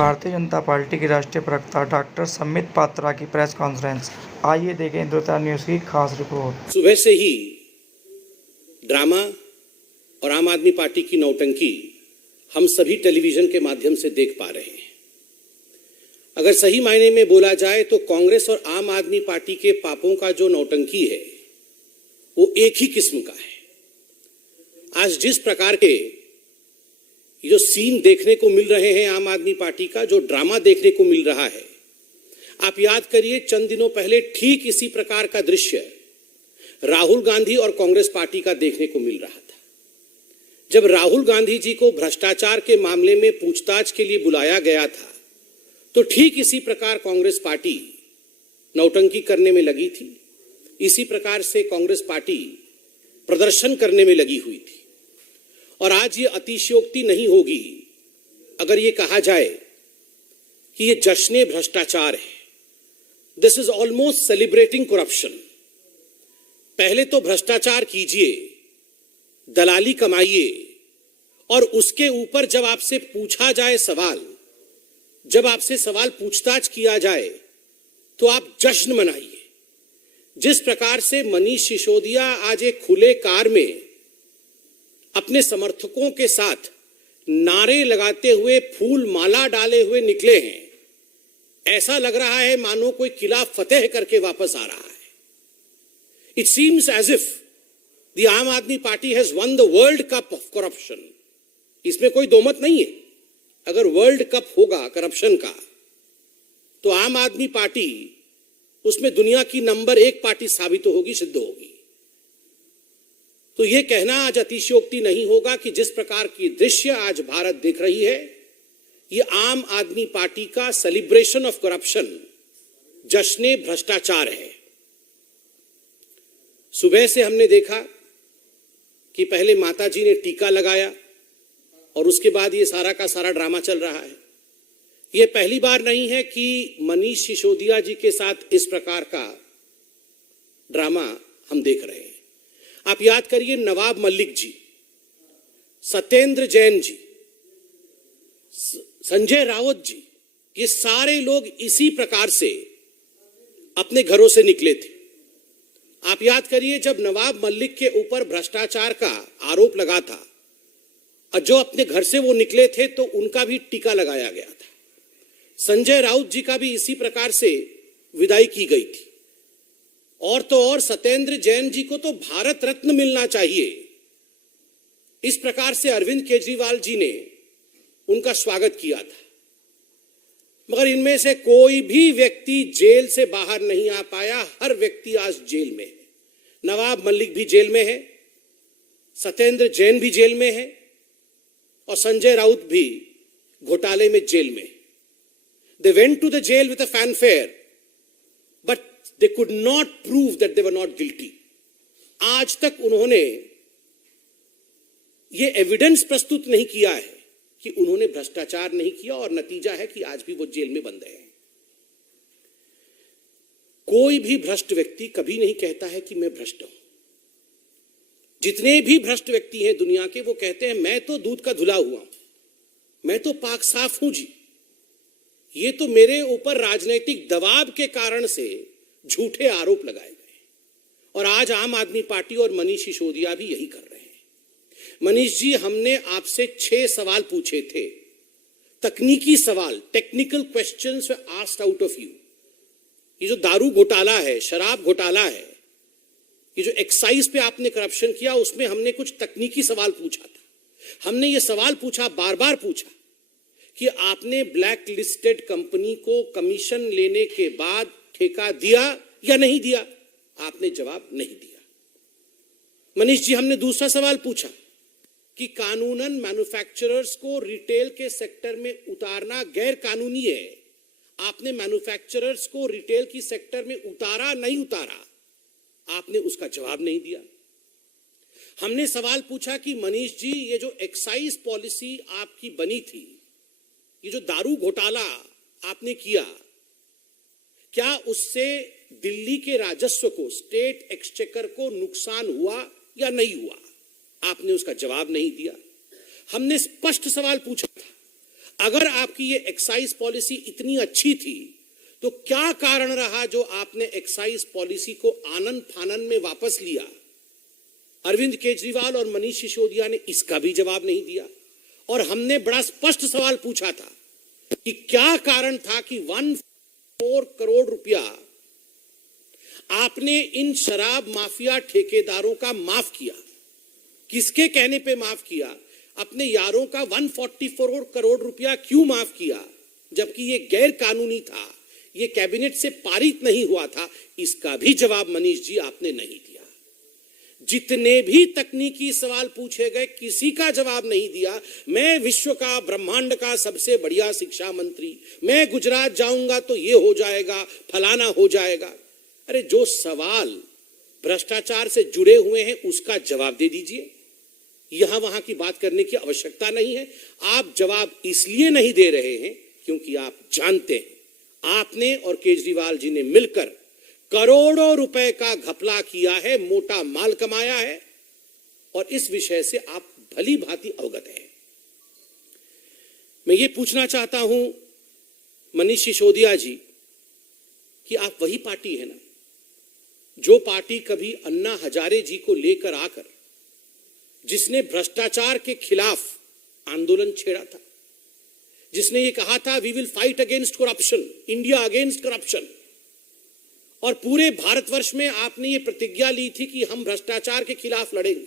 Bharatiya Janata party की राष्ट्रीय प्रवक्ता डॉक्टर सम्बित पात्रा की प्रेस कॉन्फ्रेंस। आइए देखें हिंदुस्तान न्यूज की खास रिपोर्ट। सुबह से ही ड्रामा और आम आदमी पार्टी की नौटंकी हम सभी टेलीविजन के माध्यम से देख पा रहे हैं। अगर सही मायने में बोला जाए तो कांग्रेस और आम आदमी पार्टी के पापों का जो नौटंकी है वो एक ही किस्म का है। आज जिस प्रकार के जो सीन देखने को मिल रहे हैं आम आदमी पार्टी का, जो ड्रामा देखने को मिल रहा है, आप याद करिए चंद दिनों पहले ठीक इसी प्रकार का दृश्य राहुल गांधी और कांग्रेस पार्टी का देखने को मिल रहा था। जब राहुल गांधी जी को भ्रष्टाचार के मामले में पूछताछ के लिए बुलाया गया था तो ठीक इसी प्रकार कांग्रेस पार्टी नौटंकी करने में लगी थी। इसी प्रकार से कांग्रेस पार्टी प्रदर्शन करने में लगी हुई थी। और आज ये अतिशयोक्ति नहीं होगी अगर ये कहा जाए कि ये जश्न भ्रष्टाचार है। This is almost celebrating corruption. पहले तो भ्रष्टाचार कीजिए, दलाली कमाइए, और उसके ऊपर जब आपसे पूछा जाए सवाल, जब आपसे सवाल पूछताछ किया जाए तो आप जश्न मनाइए। जिस प्रकार से मनीष सिसोदिया आज एक खुले कार में अपने समर्थकों के साथ नारे लगाते हुए, फूल माला डाले हुए निकले हैं, ऐसा लग रहा है मानो कोई किला फतेह करके वापस आ रहा है। It seems as if the Aam Aadmi Party has won the world cup of corruption. इसमें कोई दो मत नहीं है। अगर वर्ल्ड कप होगा करप्शन का तो आम आदमी पार्टी उसमें दुनिया की नंबर 1 पार्टी साबित होगी, सिद्ध होगी। तो यह कहना आज अतिशयोक्ति नहीं होगा कि जिस प्रकार की दृश्य आज भारत देख रही है, यह आम आदमी पार्टी का सेलिब्रेशन ऑफ करप्शन, जश्न भ्रष्टाचार है। सुबह से हमने देखा कि पहले माताजी ने टीका लगाया और उसके बाद ये सारा का सारा ड्रामा चल रहा है। यह पहली बार नहीं है कि मनीष सिसोदिया जी के साथ इस प्रकार का ड्रामा हम देख रहे हैं। आप याद करिए नवाब मलिक जी, सत्येंद्र जैन जी, संजय राउत जी, ये सारे लोग इसी प्रकार से अपने घरों से निकले थे। आप याद करिए जब नवाब मलिक के ऊपर भ्रष्टाचार का आरोप लगा था और जो अपने घर से वो निकले थे तो उनका भी टीका लगाया गया था। संजय राउत जी का भी इसी प्रकार से विदाई की गई थी। और तो और सत्येंद्र जैन जी को तो भारत रत्न मिलना चाहिए। इस प्रकार से अरविंद केजरीवाल जी ने उनका स्वागत किया था। मगर इनमें से कोई भी व्यक्ति जेल से बाहर नहीं आ पाया। हर व्यक्ति आज जेल में है। नवाब मलिक भी जेल में है, सत्येंद्र जैन भी जेल में है और संजय राउत भी घोटाले में जेल में है। They went to the jail with a fanfare, but they could not prove that they were not guilty. आज तक उन्होंने ये एविडेंस प्रस्तुत नहीं किया है कि उन्होंने भ्रष्टाचार नहीं किया और नतीजा है कि आज भी वो जेल में बंद है। कोई भी भ्रष्ट व्यक्ति कभी नहीं कहता है कि मैं भ्रष्ट हूं। जितने भी भ्रष्ट व्यक्ति हैं दुनिया के, वो कहते हैं मैं तो दूध का धुला हुआ हूं, मैं तो पाक साफ हूं जी। ये तो मेरे ऊपर राजनीतिक दबाव के कारण से झूठे आरोप लगाए गए। और आज आम आदमी पार्टी और मनीष सिसोदिया भी यही कर रहे हैं। मनीष जी, हमने आपसे 6 सवाल पूछे थे, तकनीकी सवाल, technical questions were asked out of you. ये जो दारू घोटाला है, शराब घोटाला है, ये जो एक्साइज पे आपने करप्शन किया, उसमें हमने कुछ तकनीकी सवाल पूछा था। हमने ये सवाल पूछा, बार बार पूछा कि आपने ब्लैक लिस्टेड कंपनी को कमीशन लेने के बाद ठेका दिया या नहीं दिया। आपने जवाब नहीं दिया। मनीष जी, हमने दूसरा सवाल पूछा कि कानूनन मैन्युफैक्चरर्स को रिटेल के सेक्टर में उतारना गैर कानूनी है। आपने मैन्युफैक्चरर्स को रिटेल की सेक्टर में उतारा नहीं उतारा। आपने उसका जवाब नहीं दिया। हमने सवाल पूछा कि मनीष जी, ये जो एक्साइज पॉलिसी आपकी बनी थी, ये जो दारू घोटाला आपने किया, क्या उससे दिल्ली के राजस्व को, स्टेट एक्सचेकर को नुकसान हुआ या नहीं हुआ? आपने उसका जवाब नहीं दिया। हमने स्पष्ट सवाल पूछा था, अगर आपकी ये एक्साइज पॉलिसी इतनी अच्छी थी तो क्या कारण रहा जो आपने एक्साइज पॉलिसी को आनन फानन में वापस लिया? अरविंद केजरीवाल और मनीष सिसोदिया ने इसका भी जवाब नहीं दिया। और हमने बड़ा स्पष्ट सवाल पूछा था कि क्या कारण था कि 1.4 करोड़ रुपया आपने इन शराब माफिया ठेकेदारों का माफ किया। किसके कहने पे माफ किया? अपने यारों का 144 करोड़ रुपया क्यों माफ किया, जबकि ये गैर कानूनी था, ये कैबिनेट से पारित नहीं हुआ था? इसका भी जवाब मनीष जी आपने नहीं दिया। जितने भी तकनीकी सवाल पूछे गए किसी का जवाब नहीं दिया। मैं विश्व का, ब्रह्मांड का सबसे बढ़िया शिक्षा मंत्री, मैं गुजरात जाऊंगा तो ये हो जाएगा, फलाना हो जाएगा। अरे जो सवाल भ्रष्टाचार से जुड़े हुए हैं उसका जवाब दे दीजिए। यहां वहां की बात करने की आवश्यकता नहीं है। आप जवाब इसलिए नहीं दे रहे हैं क्योंकि आप जानते हैं आपने और केजरीवाल जी ने मिलकर करोड़ों रुपए का घपला किया है, मोटा माल कमाया है, और इस विषय से आप भली भांति अवगत हैं। मैं ये पूछना चाहता हूं मनीष सिसोदिया जी कि आप वही पार्टी है ना जो पार्टी कभी अन्ना हजारे जी को लेकर आकर जिसने भ्रष्टाचार के खिलाफ आंदोलन छेड़ा था, जिसने ये कहा था we will fight against corruption, India against corruption, और पूरे भारतवर्ष में आपने ये प्रतिज्ञा ली थी कि हम भ्रष्टाचार के खिलाफ लड़ेंगे।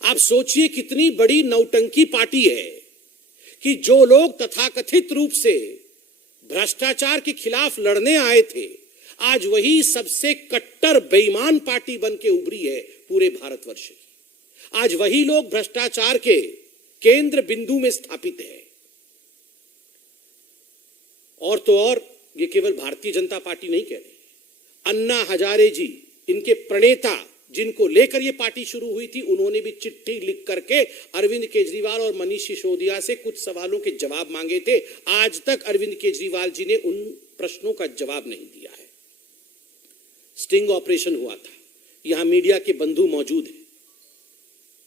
आप सोचिए कितनी बड़ी नौटंकी पार्टी है कि जो लोग तथाकथित रूप से भ्रष्टाचार के खिलाफ लड़ने आए थे, आज वही सबसे कट्टर बेईमान पार्टी बन के उभरी है पूरे भारतवर्ष की। आज वही लोग भ्रष्टाचार के केंद्र बिंदु में स्थापित है। और तो और ये केवल भारतीय जनता पार्टी नहीं कह रही, अन्ना हजारे जी, इनके प्रणेता जिनको लेकर ये पार्टी शुरू हुई थी, उन्होंने भी चिट्ठी लिख करके अरविंद केजरीवाल और मनीष सिसोदिया से कुछ सवालों के जवाब मांगे थे। आज तक अरविंद केजरीवाल जी ने उन प्रश्नों का जवाब नहीं दिया है। स्टिंग ऑपरेशन हुआ था, यहां मीडिया के बंधु मौजूद हैं।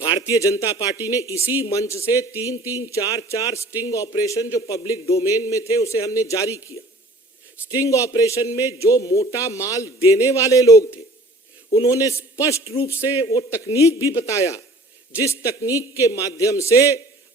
भारतीय जनता पार्टी ने इसी मंच से 3-3, 4-4 स्टिंग ऑपरेशन जो पब्लिक डोमेन में थे उसे हमने जारी किया। स्टिंग ऑपरेशन में जो मोटा माल देने वाले लोग थे उन्होंने स्पष्ट रूप से वो तकनीक भी बताया जिस तकनीक के माध्यम से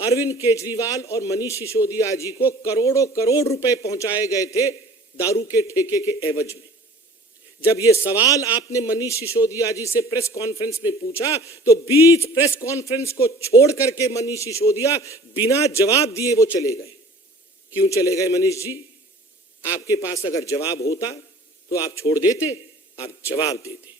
अरविंद केजरीवाल और मनीष सिसोदिया जी को करोड़ों करोड़ रुपए पहुंचाए गए थे दारू के ठेके के एवज में। जब ये सवाल आपने मनीष सिसोदिया जी से प्रेस कॉन्फ्रेंस में पूछा तो बीच प्रेस कॉन्फ्रेंस को छोड़ करके मनीष सिसोदिया बिना जवाब दिए वो चले गए। क्यों चले गए मनीष जी? आपके पास अगर जवाब होता तो आप छोड़ देते, आप जवाब देते,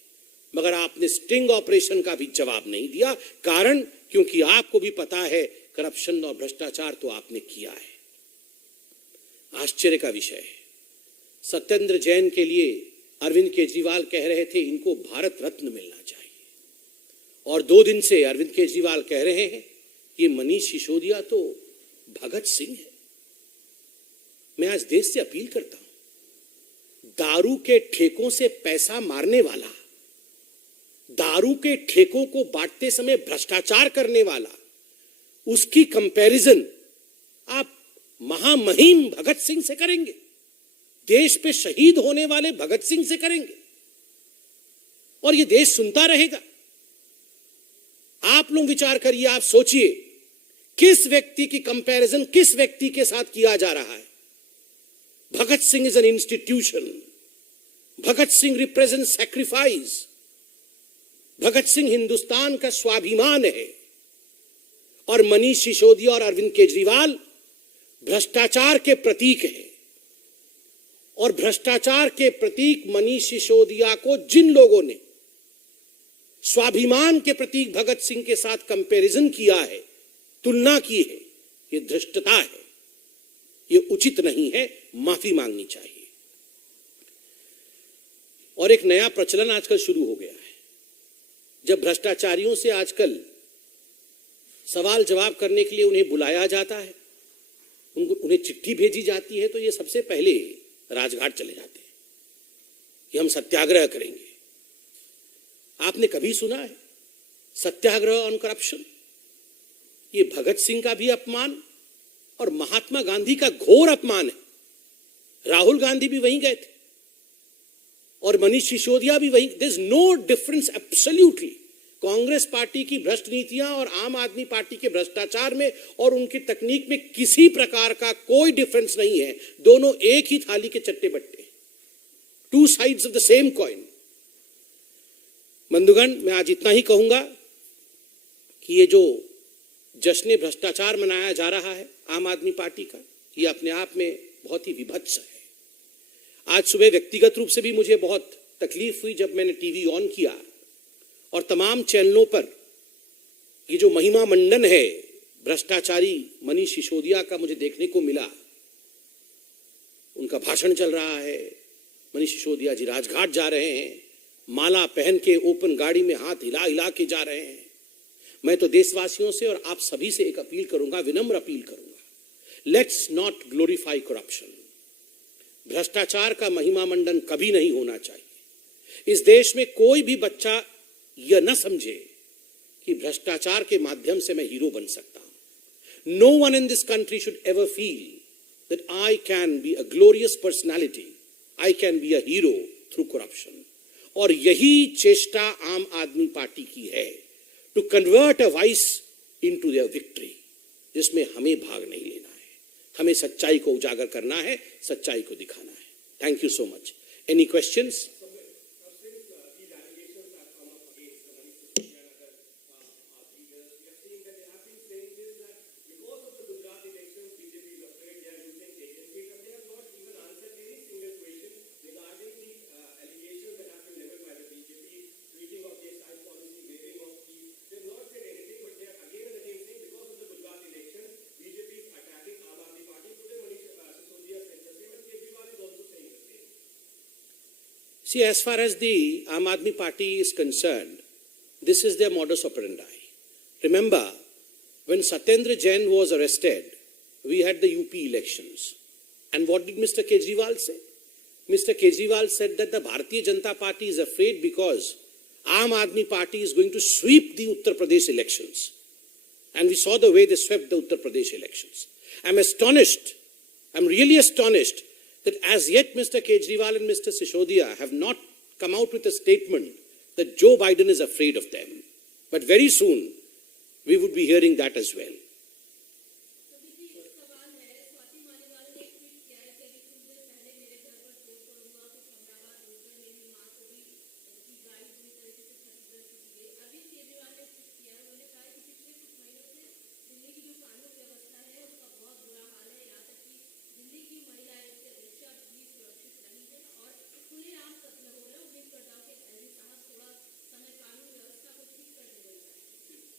मगर आपने स्टिंग ऑपरेशन का भी जवाब नहीं दिया। कारण क्योंकि आपको भी पता है करप्शन और भ्रष्टाचार तो आपने किया है। आश्चर्य का विषय है, सत्येंद्र जैन के लिए अरविंद केजरीवाल कह रहे थे इनको भारत रत्न मिलना चाहिए, और 2 दिन से अरविंद केजरीवाल कह रहे हैं कि मनीष सिसोदिया तो भगत सिंह है। मैं आज देश से अपील करता हूं, दारू के ठेकों से पैसा मारने वाला, दारू के ठेकों को बांटते समय भ्रष्टाचार करने वाला, उसकी कंपैरिजन आप महामहिम भगत सिंह से करेंगे, देश पे शहीद होने वाले भगत सिंह से करेंगे, और ये देश सुनता रहेगा। आप लोग विचार करिए, आप सोचिए किस व्यक्ति की कंपैरिजन किस व्यक्ति के साथ किया जा रहा है। Bhagat Singh is an institution, Bhagat Singh represent sacrifice, Bhagat Singh Hindustan का स्वाभिमान है, और मनीष सिसोदिया और अरविंद केजरीवाल भ्रष्टाचार के प्रतीक है। और भ्रष्टाचार के प्रतीक मनीष सिसोदिया को जिन लोगों ने स्वाभिमान के प्रतीक भगत सिंह के साथ कंपैरिजन किया है, तुलना की है, ये धृष्टता है, ये उचित नहीं है, माफी मांगनी चाहिए। और एक नया प्रचलन आजकल शुरू हो गया है, जब भ्रष्टाचारियों से आजकल सवाल जवाब करने के लिए उन्हें बुलाया जाता है, उन्हें चिट्ठी भेजी जाती है, तो ये सबसे पहले राजघाट चले जाते हैं कि हम सत्याग्रह करेंगे। आपने कभी सुना है सत्याग्रह ऑन करप्शन? ये भगत सिंह का भी अपमान, और महात्मा गांधी का घोर अपमान है। राहुल गांधी भी वहीं गए थे और मनीष सिसोदिया भी वहीं। There is no difference absolutely Congress Party की भ्रष्ट नीतियां और आम आदमी पार्टी के भ्रष्टाचार में और उनकी तकनीक में किसी प्रकार का कोई डिफरेंस नहीं है। दोनों एक ही थाली के चट्टे बट्टे, two sides of the same coin. बंधुगण, मैं आज इतना ही कहूंगा कि ये जो जश्न भ्रष्टाचार मनाया जा रहा है आम आदमी पार्टी का, ये अपने आप में बहुत ही विभत्स है। आज सुबह व्यक्तिगत रूप से भी मुझे बहुत तकलीफ हुई जब मैंने टीवी ऑन किया और तमाम चैनलों पर ये जो महिमा मंडन है भ्रष्टाचारी मनीष सिसोदिया का मुझे देखने को मिला। उनका भाषण चल रहा है, मनीष सिसोदिया जी राजघाट जा रहे हैं, माला पहन के ओपन गाड़ी में हाथ हिला हिला के जा रहे हैं। मैं तो देशवासियों से और आप सभी से एक अपील करूंगा, विनम्र अपील करूंगा, लेट्स नॉट ग्लोरीफाई करप्शन। भ्रष्टाचार का महिमा मंडन कभी नहीं होना चाहिए। इस देश में कोई भी बच्चा यह न समझे कि भ्रष्टाचार के माध्यम से मैं हीरो बन सकता हूं। No one in this country should ever feel that I can be a glorious personality, I can be a hero through corruption. और यही चेष्टा आम आदमी पार्टी की है, to convert a vice into their victory, जिसमें हमें भाग नहीं लेना है। हमें सच्चाई को उजागर करना है, सच्चाई को दिखाना है। Thank you so much. Any questions? See, as far as the Aam Aadmi Party is concerned, this is their modus operandi. Remember, when Satyendra Jain was arrested, we had the UP elections. And what did Mr. Kejriwal say? Mr. Kejriwal said that the Bharatiya Janata Party is afraid because Aam Aadmi Party is going to sweep the Uttar Pradesh elections. And we saw the way they swept the Uttar Pradesh elections. I'm astonished, I'm really astonished that as yet Mr. Kejriwal and Mr. Sisodia have not come out with a statement that Joe Biden is afraid of them. But very soon, we would be hearing that as well.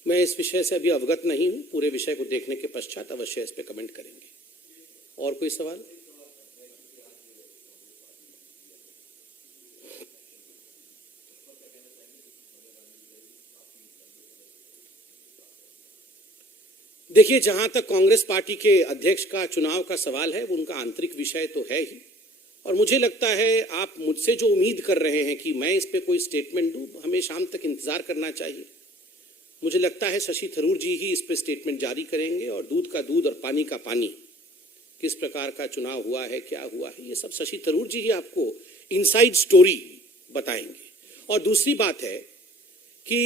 मैं इस विषय से अभी अवगत नहीं हूं, पूरे विषय को देखने के पश्चात अवश्य इस पे कमेंट करेंगे। और कोई सवाल? देखिए, जहां तक कांग्रेस पार्टी के अध्यक्ष का चुनाव का सवाल है, वो उनका आंतरिक विषय तो है ही। और मुझे लगता है आप मुझसे जो उम्मीद कर रहे हैं कि मैं इस पे कोई स्टेटमेंट दूं, हमें शाम तक इंतजार करना चाहिए। मुझे लगता है शशि थरूर जी ही इस पे स्टेटमेंट जारी करेंगे और दूध का दूध और पानी का पानी, किस प्रकार का चुनाव हुआ है, क्या हुआ है, ये सब शशि थरूर जी ही आपको इनसाइड स्टोरी बताएंगे। और दूसरी बात है कि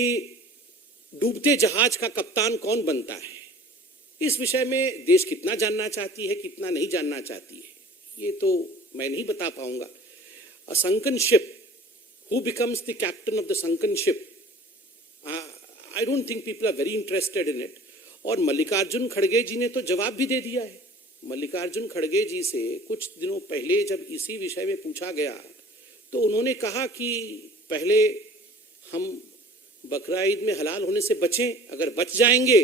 डूबते जहाज का कप्तान कौन बनता है, इस विषय में देश कितना जानना चाहती है, कितना नहीं जानना चाहती है, ये तो मैं नहीं बता पाऊंगा। अ sunken ship, who becomes the captain of the sunken ship? I don't think people are very interested in it. और मल्लिकार्जुन खड़गे जी ने तो जवाब भी दे दिया है। मल्लिकार्जुन खड़गे जी से कुछ दिनों पहले जब इसी विषय में पूछा गया तो उन्होंने कहा कि पहले हम बकरा ईद में हलाल होने से बचें, अगर बच जाएंगे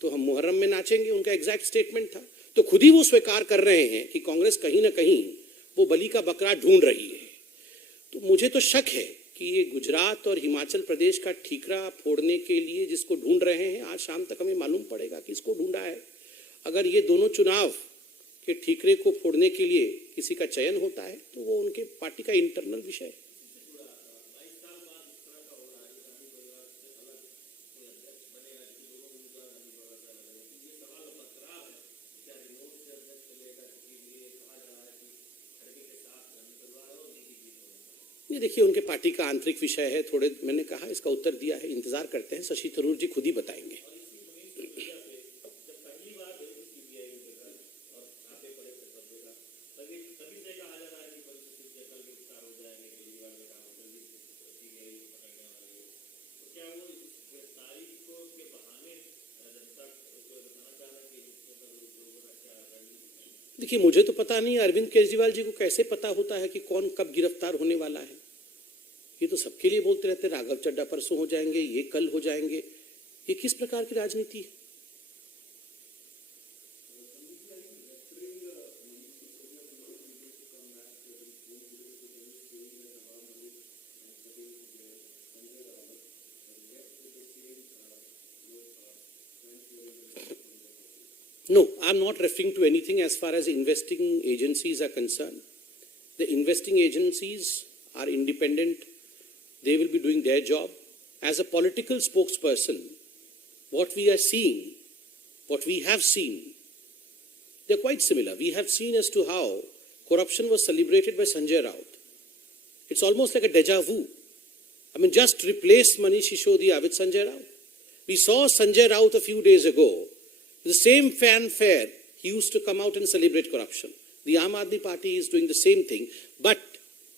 तो हम मुहर्रम में नाचेंगे, उनका एग्जैक्ट स्टेटमेंट था। तो खुद ही वो स्वीकार कर रहे हैं कि कांग्रेस कहीं ना कहीं वो बलि का बकरा ढूंढ रही है। तो मुझे तो शक है कि ये गुजरात और हिमाचल प्रदेश का ठीकरा फोड़ने के लिए जिसको ढूंढ रहे हैं, आज शाम तक हमें मालूम पड़ेगा कि इसको ढूंढा है। अगर ये दोनों चुनाव के ठीकरे को फोड़ने के लिए किसी का चयन होता है तो वो उनके पार्टी का इंटरनल विषय है। ये देखिए उनके पार्टी का आंतरिक विषय है, थोड़े मैंने कहा इसका उत्तर दिया है, इंतजार करते हैं, शशि थरूर जी खुद ही बताएंगे। देखिए मुझे तो पता नहीं अरविंद केजरीवाल जी को कैसे पता होता है कि कौन कब गिरफ्तार होने वाला है। ये तो सबके लिए बोलते रहते, राघव चड्ढा परसों हो जाएंगे, ये कल हो जाएंगे। ये किस प्रकार की राजनीति है? No, I'm not referring to anything as far as investing agencies are concerned. The investing agencies are independent. They will be doing their job. As a political spokesperson, what we are seeing, what we have seen, they're quite similar. We have seen as to how corruption was celebrated by Sanjay Raut. It's almost like a deja vu. I mean, just replace Manish Sisodiya with Sanjay Raut. We saw Sanjay Raut a few days ago. The same fanfare, he used to come out and celebrate corruption. The Aam Aadmi Party is doing the same thing, but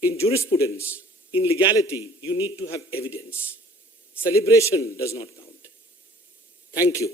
in jurisprudence, in legality, you need to have evidence. Celebration does not count. Thank you.